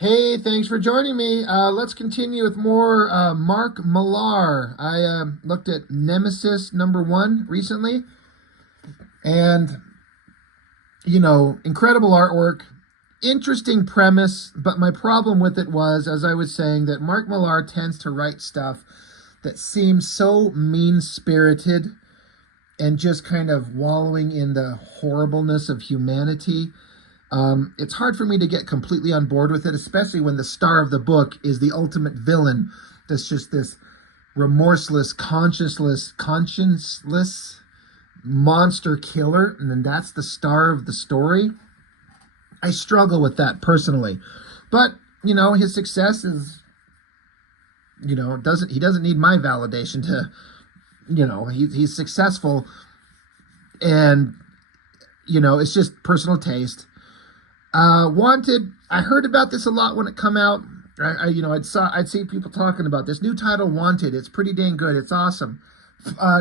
Hey, thanks for joining me. Let's continue with more Mark Millar. I looked at Nemesis #1 recently, and incredible artwork, interesting premise. But my problem with it was, as I was saying, that Mark Millar tends to write stuff that seems so mean-spirited and just kind of wallowing in the horribleness of humanity. It's hard for me to get completely on board with it, especially when the star of the book is the ultimate villain. That's just this remorseless, conscienceless monster killer, and then that's the star of the story. I struggle with that personally, but his success is, doesn't need my validation to, he's successful, and it's just personal taste. Wanted. I heard about this a lot when it come out. I'd see people talking about this new title, Wanted. It's pretty dang good. It's awesome.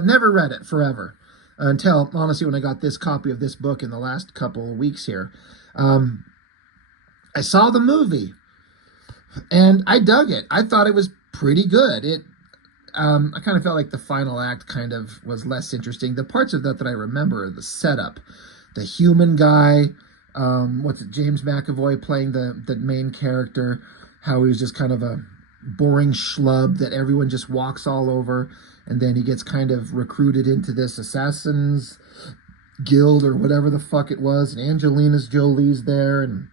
Never read it forever until honestly when I got this copy of this book in the last couple of weeks here. I saw the movie and I dug it. I thought it was pretty good. I kind of felt like the final act kind of was less interesting. The parts of that I remember are the setup, the human guy. James McAvoy playing the main character, how he was just kind of a boring schlub that everyone just walks all over, and then he gets kind of recruited into this assassins guild or whatever the fuck it was, and Angelina Jolie's there, and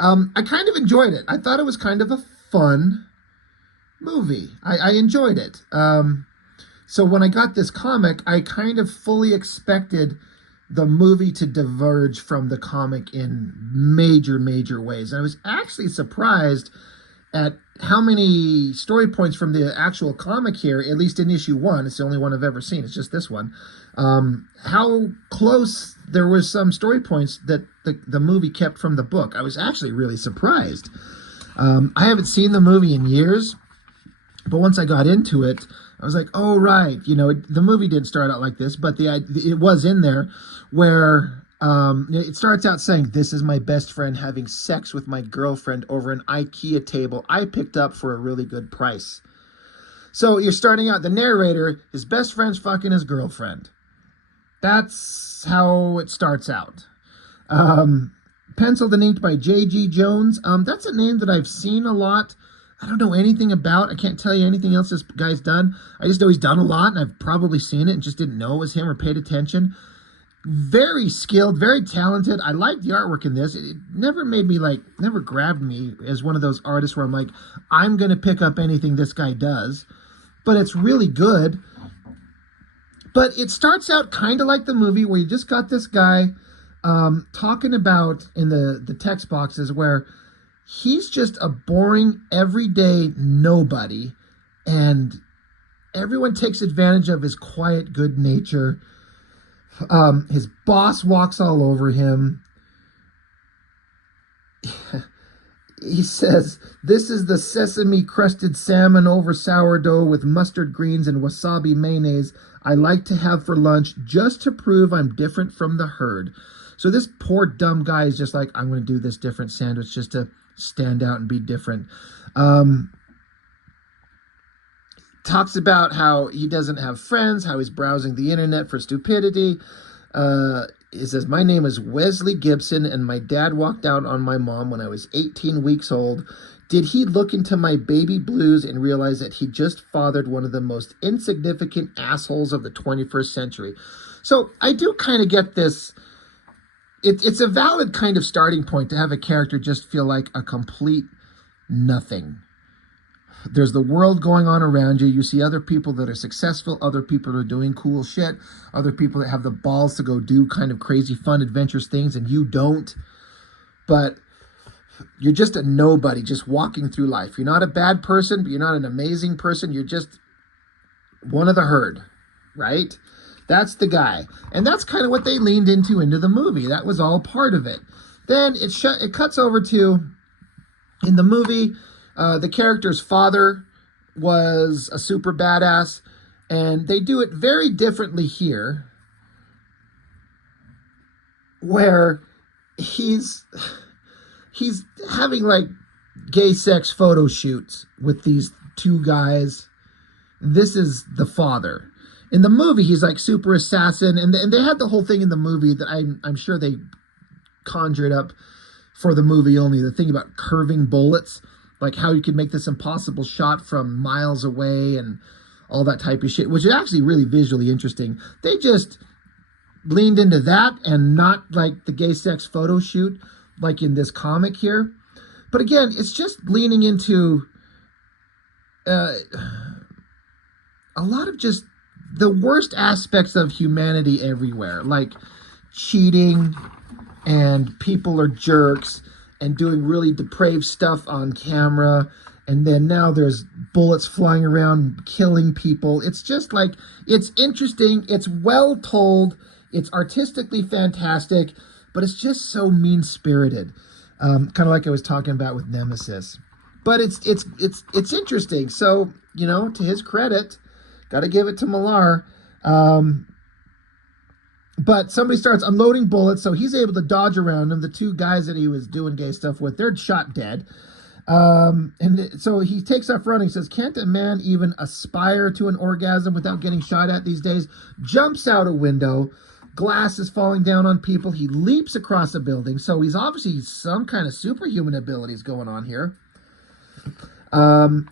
I kind of enjoyed it. I thought it was kind of a fun movie. I enjoyed it. So when I got this comic, I kind of fully expected the movie to diverge from the comic in major ways. And I was actually surprised at how many story points from the actual comic here, at least in issue 1, it's the only one I've ever seen, it's just this one, how close there were some story points that the movie kept from the book. I was actually really surprised. I haven't seen the movie in years, but once I got into it, I was like, oh, right. The movie didn't start out like this, but it was in there where it starts out saying, this is my best friend having sex with my girlfriend over an IKEA table I picked up for a really good price. So you're starting out, the narrator, his best friend's fucking his girlfriend. That's how it starts out. Penciled and inked by J.G. Jones. That's a name that I've seen a lot. I don't know anything about. I can't tell you anything else this guy's done. I just know he's done a lot, and I've probably seen it and just didn't know it was him or paid attention. Very skilled, very talented. I like the artwork in this. It never never grabbed me as one of those artists where I'm like, I'm going to pick up anything this guy does. But it's really good. But it starts out kind of like the movie where you just got this guy talking about in the text boxes where he's just a boring, everyday nobody, and everyone takes advantage of his quiet good nature. His boss walks all over him. He says, this is the sesame-crusted salmon over sourdough with mustard greens and wasabi mayonnaise I like to have for lunch just to prove I'm different from the herd. So this poor dumb guy is just like, I'm going to do this different sandwich just to stand out and be different. Talks about how he doesn't have friends, how he's browsing the internet for stupidity. He says, my name is Wesley Gibson, and my dad walked out on my mom when I was 18 weeks old. Did he look into my baby blues and realize that he just fathered one of the most insignificant assholes of the 21st century? So I do kind of get this. It's a valid kind of starting point to have a character just feel like a complete nothing. There's the world going on around you. You see other people that are successful, other people that are doing cool shit, other people that have the balls to go do kind of crazy, fun, adventurous things, and you don't. But you're just a nobody, just walking through life. You're not a bad person, but you're not an amazing person. You're just one of the herd, right? That's the guy. And that's kind of what they leaned into the movie. That was all part of it. Then it cuts over to, in the movie, the character's father was a super badass, and they do it very differently here, where he's he's having like gay sex photo shoots with these two guys. This is the father. In the movie, he's like super assassin, and they had the whole thing in the movie that I'm sure they conjured up for the movie only. The thing about curving bullets, like how you could make this impossible shot from miles away and all that type of shit, which is actually really visually interesting. They just leaned into that and not like the gay sex photo shoot like in this comic here. But again, it's just leaning into a lot of just the worst aspects of humanity everywhere, like cheating, and people are jerks and doing really depraved stuff on camera. And then now there's bullets flying around, killing people. It's just like, it's interesting. It's well told. It's artistically fantastic, but it's just so mean-spirited. Kind of like I was talking about with Nemesis. But it's interesting. So, you know, to his credit, got to give it to Millar. But somebody starts unloading bullets, so he's able to dodge around them. The two guys that he was doing gay stuff with, they're shot dead. And so he takes off running, says, can't a man even aspire to an orgasm without getting shot at these days? Jumps out a window. Glass is falling down on people. He leaps across a building. So he's obviously some kind of superhuman abilities going on here.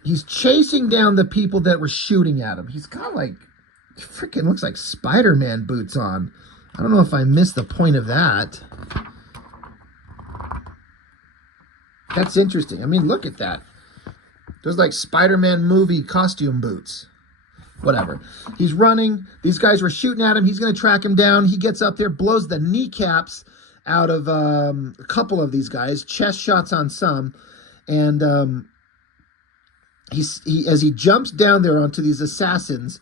He's chasing down the people that were shooting at him. He's got like, freaking looks like Spider-Man boots on. I don't know if I missed the point of that. That's interesting. I mean, look at that. There's like Spider-Man movie costume boots. Whatever. He's running. These guys were shooting at him. He's going to track him down. He gets up there, blows the kneecaps out of a couple of these guys. Chest shots on some. And as he jumps down there onto these assassins,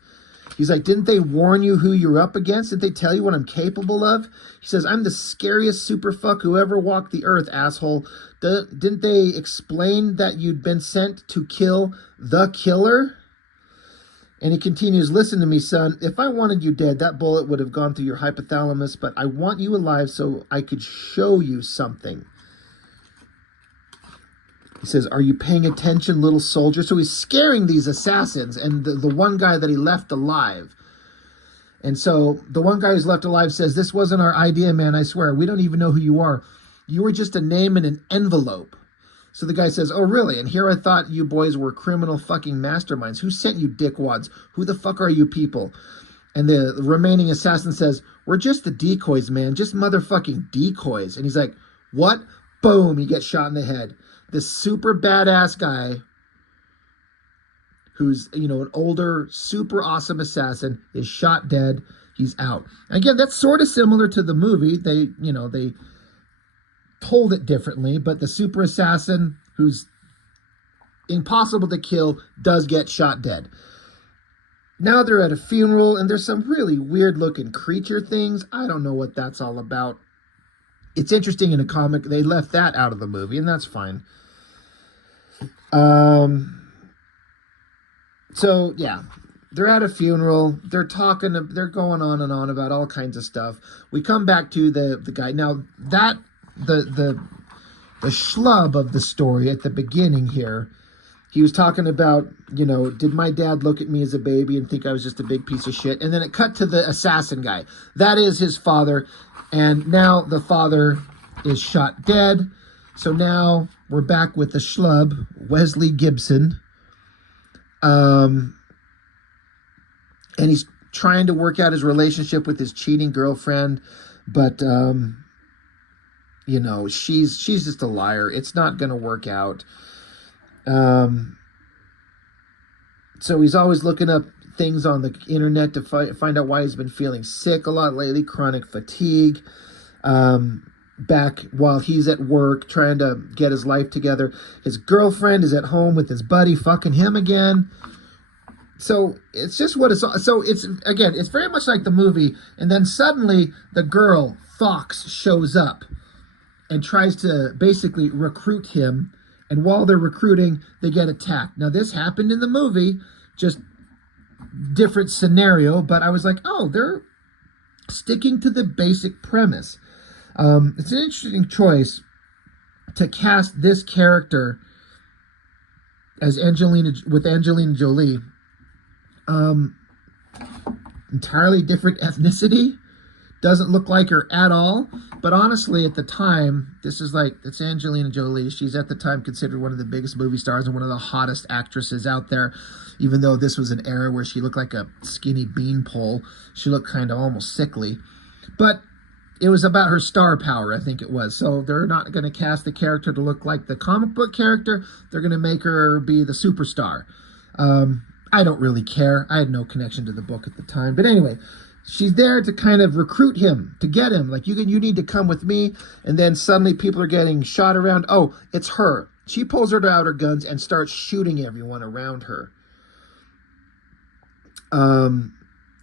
he's like, didn't they warn you who you're up against? Didn't they tell you what I'm capable of? He says, I'm the scariest superfuck who ever walked the earth, asshole. Didn't they explain that you'd been sent to kill the killer? And he continues, listen to me, son. If I wanted you dead, that bullet would have gone through your hypothalamus, but I want you alive so I could show you something. He says, are you paying attention, little soldier? So he's scaring these assassins and the one guy that he left alive. And so the one guy who's left alive says, this wasn't our idea, man, I swear. We don't even know who you are. You were just a name in an envelope. So the guy says, oh, really? And here I thought you boys were criminal fucking masterminds. Who sent you dickwads? Who the fuck are you people? And the remaining assassin says, we're just the decoys, man. Just motherfucking decoys. And he's like, what? Boom. He gets shot in the head. This super badass guy who's, you know, an older, super awesome assassin is shot dead. He's out. Again, that's sort of similar to the movie. They told it differently, but the super assassin who's impossible to kill does get shot dead. Now they're at a funeral, and there's some really weird-looking creature things. I don't know what that's all about. It's interesting in a comic. They left that out of the movie, and that's fine. So, yeah. They're at a funeral. They're talking. They're going on and on about all kinds of stuff. We come back to the guy. Now, that... The schlub of the story at the beginning here, he was talking about, you know, did my dad look at me as a baby and think I was just a big piece of shit? And then it cut to the assassin guy. That is his father. And now the father is shot dead. So now we're back with the schlub, Wesley Gibson. And he's trying to work out his relationship with his cheating girlfriend. But, you know, she's just a liar. It's not going to work out. So he's always looking up things on the internet to find out why he's been feeling sick a lot lately, chronic fatigue. Back while he's at work trying to get his life together. His girlfriend is at home with his buddy fucking him again. So it's just what it's... So it's, again, it's very much like the movie. And then suddenly the girl, Fox, shows up and tries to basically recruit him. And while they're recruiting, they get attacked. Now, this happened in the movie, just different scenario. But I was like, oh, they're sticking to the basic premise. It's an interesting choice. to cast this character as Angelina Jolie, um, entirely different ethnicity, doesn't look like her at all. But honestly, at the time, it's Angelina Jolie. She's at the time considered one of the biggest movie stars and one of the hottest actresses out there. Even though this was an era where she looked like a skinny beanpole, she looked kind of almost sickly. But it was about her star power, I think it was. So they're not going to cast the character to look like the comic book character. They're going to make her be the superstar. I don't really care. I had no connection to the book at the time. But anyway, she's there to kind of recruit him, to get him. Like, you need to come with me. And then suddenly people are getting shot around. Oh, it's her. She pulls out her guns and starts shooting everyone around her.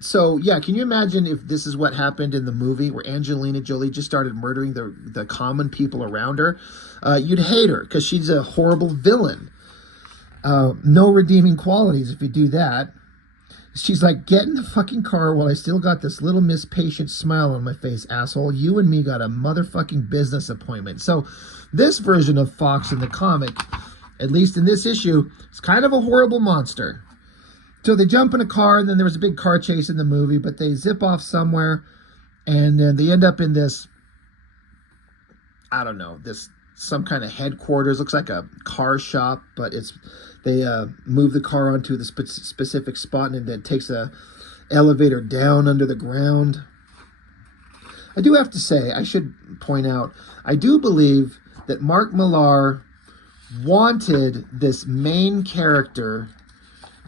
So, yeah, can you imagine if this is what happened in the movie where Angelina Jolie just started murdering the common people around her? You'd hate her because she's a horrible villain. No redeeming qualities if you do that. She's like, get in the fucking car while I still got this little Miss Patient smile on my face, asshole. You and me got a motherfucking business appointment. So this version of Fox in the comic, at least in this issue, is kind of a horrible monster. So they jump in a car, and then there was a big car chase in the movie, but they zip off somewhere, and then they end up in this, I don't know, some kind of headquarters. Looks like a car shop, but they move the car onto the specific spot, and then it takes a elevator down under the ground. I do have to say, I should point out, I do believe that Mark Millar wanted this main character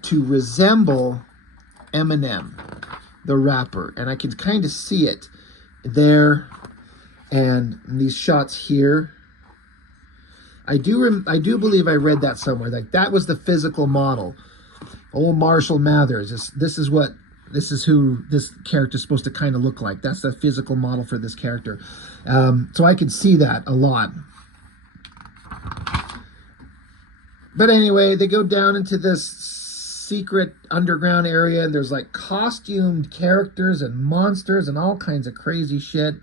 to resemble Eminem, the rapper, and I can kind of see it there, and these shots here. I do believe I read that somewhere. Like, that was the physical model. Old Marshall Mathers. This is who this character's supposed to kind of look like. That's the physical model for this character. So I can see that a lot. But anyway, they go down into this secret underground area, and there's like costumed characters and monsters and all kinds of crazy shit.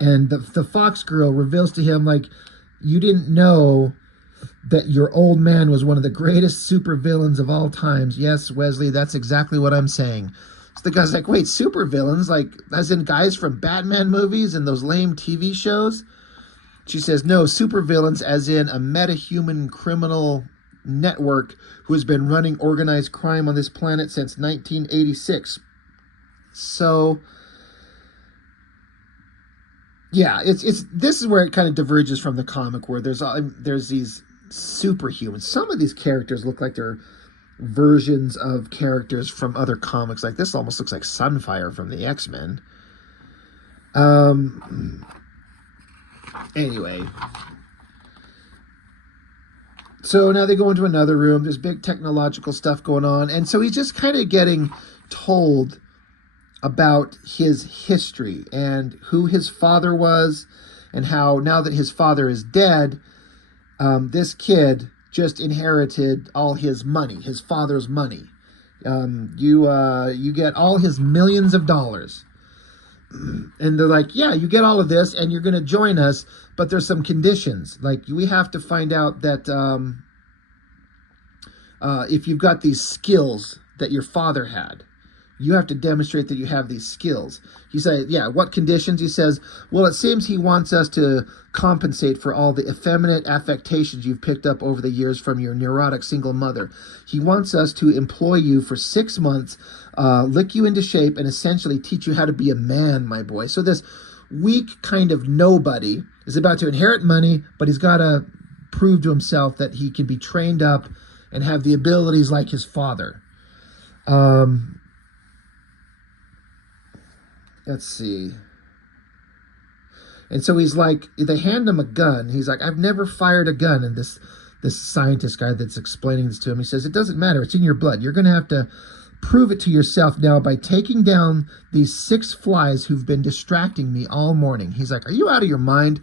And the Fox girl reveals to him, like, you didn't know that your old man was one of the greatest supervillains of all times. Yes, Wesley, that's exactly what I'm saying. So the guy's like, wait, supervillains? Like, as in guys from Batman movies and those lame TV shows? She says, no, supervillains as in a metahuman criminal network who has been running organized crime on this planet since 1986. So, yeah, this is where it kind of diverges from the comic, where there's these superhumans. Some of these characters look like they're versions of characters from other comics. Like, this almost looks like Sunfire from the X-Men. Anyway, so now they go into another room. There's big technological stuff going on, and so he's just kind of getting told about his history and who his father was, and how now that his father is dead, this kid just inherited all his money, his father's money. You get all his millions of dollars. And they're like, yeah, you get all of this and you're going to join us, but there's some conditions. Like, we have to find out that if you've got these skills that your father had, you have to demonstrate that you have these skills. He said, yeah, what conditions? He says, well, it seems he wants us to compensate for all the effeminate affectations you've picked up over the years from your neurotic single mother. He wants us to employ you for 6 months, lick you into shape, and essentially teach you how to be a man, my boy. So this weak kind of nobody is about to inherit money, but he's got to prove to himself that he can be trained up and have the abilities like his father. Let's see. And so he's like, they hand him a gun. He's like, I've never fired a gun. And this scientist guy that's explaining this to him, he says, it doesn't matter. It's in your blood. You're going to have to prove it to yourself now by taking down these 6 flies who've been distracting me all morning. He's like, are you out of your mind?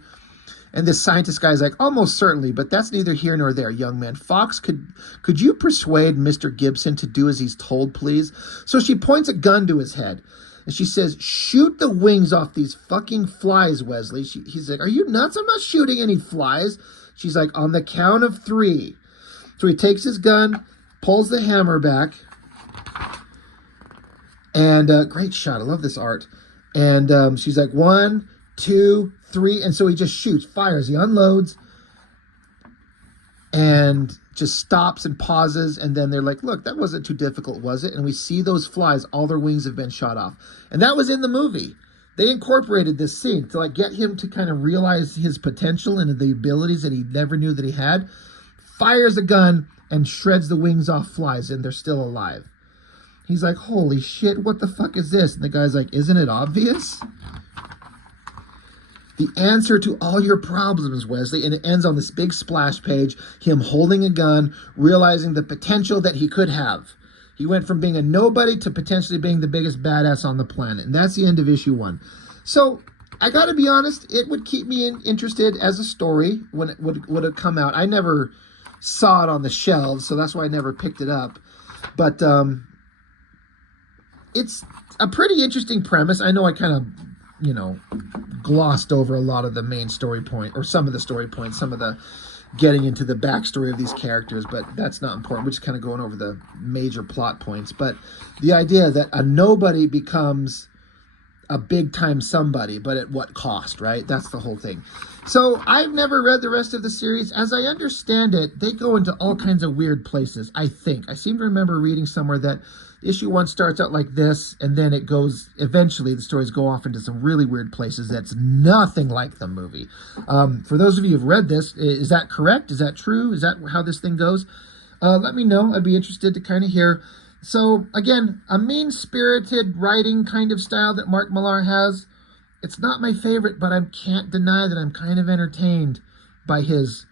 And this scientist guy's like, almost certainly, but that's neither here nor there, young man. Fox, could you persuade Mr. Gibson to do as he's told, please? So she points a gun to his head. And she says, shoot the wings off these fucking flies, Wesley. He's like, are you nuts? I'm not shooting any flies. She's like, on the count of 3. So he takes his gun, pulls the hammer back. And great shot. I love this art. And she's like, 1, 2, 3. And so he just shoots, fires. He unloads and just stops and pauses. And then they're like, look, that wasn't too difficult, was it? And we see those flies. All their wings have been shot off. And that was in the movie. They incorporated this scene to like get him to kind of realize his potential and the abilities that he never knew that he had. Fires a gun and shreds the wings off flies, and they're still alive. He's like, holy shit, what the fuck is this? And the guy's like, isn't it obvious? The answer to all your problems, Wesley. And it ends on this big splash page, him holding a gun, realizing the potential that he could have. He went from being a nobody to potentially being the biggest badass on the planet. And that's the end of issue 1. So I got to be honest, it would keep me interested as a story when it would have come out. I never saw it on the shelves, so that's why I never picked it up. But it's a pretty interesting premise. I know I kind of, glossed over a lot of the main story point, or some of the story points, some of the getting into the backstory of these characters, but that's not important. We're just kind of going over the major plot points. But the idea that a nobody becomes a big-time somebody, but at what cost, right? That's the whole thing. So I've never read the rest of the series. As I understand it, they go into all kinds of weird places, I think. I seem to remember reading somewhere that issue 1 starts out like this, and then it goes, eventually the stories go off into some really weird places that's nothing like the movie. For those of you who've read this, is that correct? Is that true? Is that how this thing goes? Let me know. I'd be interested to kind of hear. So, again, a mean-spirited writing kind of style that Mark Millar has. It's not my favorite, but I can't deny that I'm kind of entertained by his,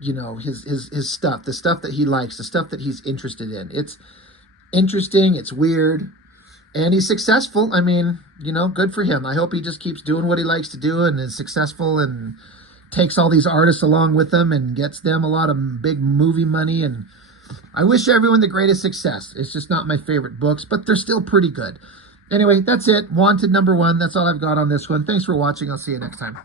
his stuff, the stuff that he likes, the stuff that he's interested in. It's interesting, it's weird, and he's successful. I mean, good for him. I hope he just keeps doing what he likes to do and is successful and takes all these artists along with him and gets them a lot of big movie money. And I wish everyone the greatest success. It's just not my favorite books, but they're still pretty good. Anyway, that's it. Wanted #1. That's all I've got on this one. Thanks for watching. I'll see you next time.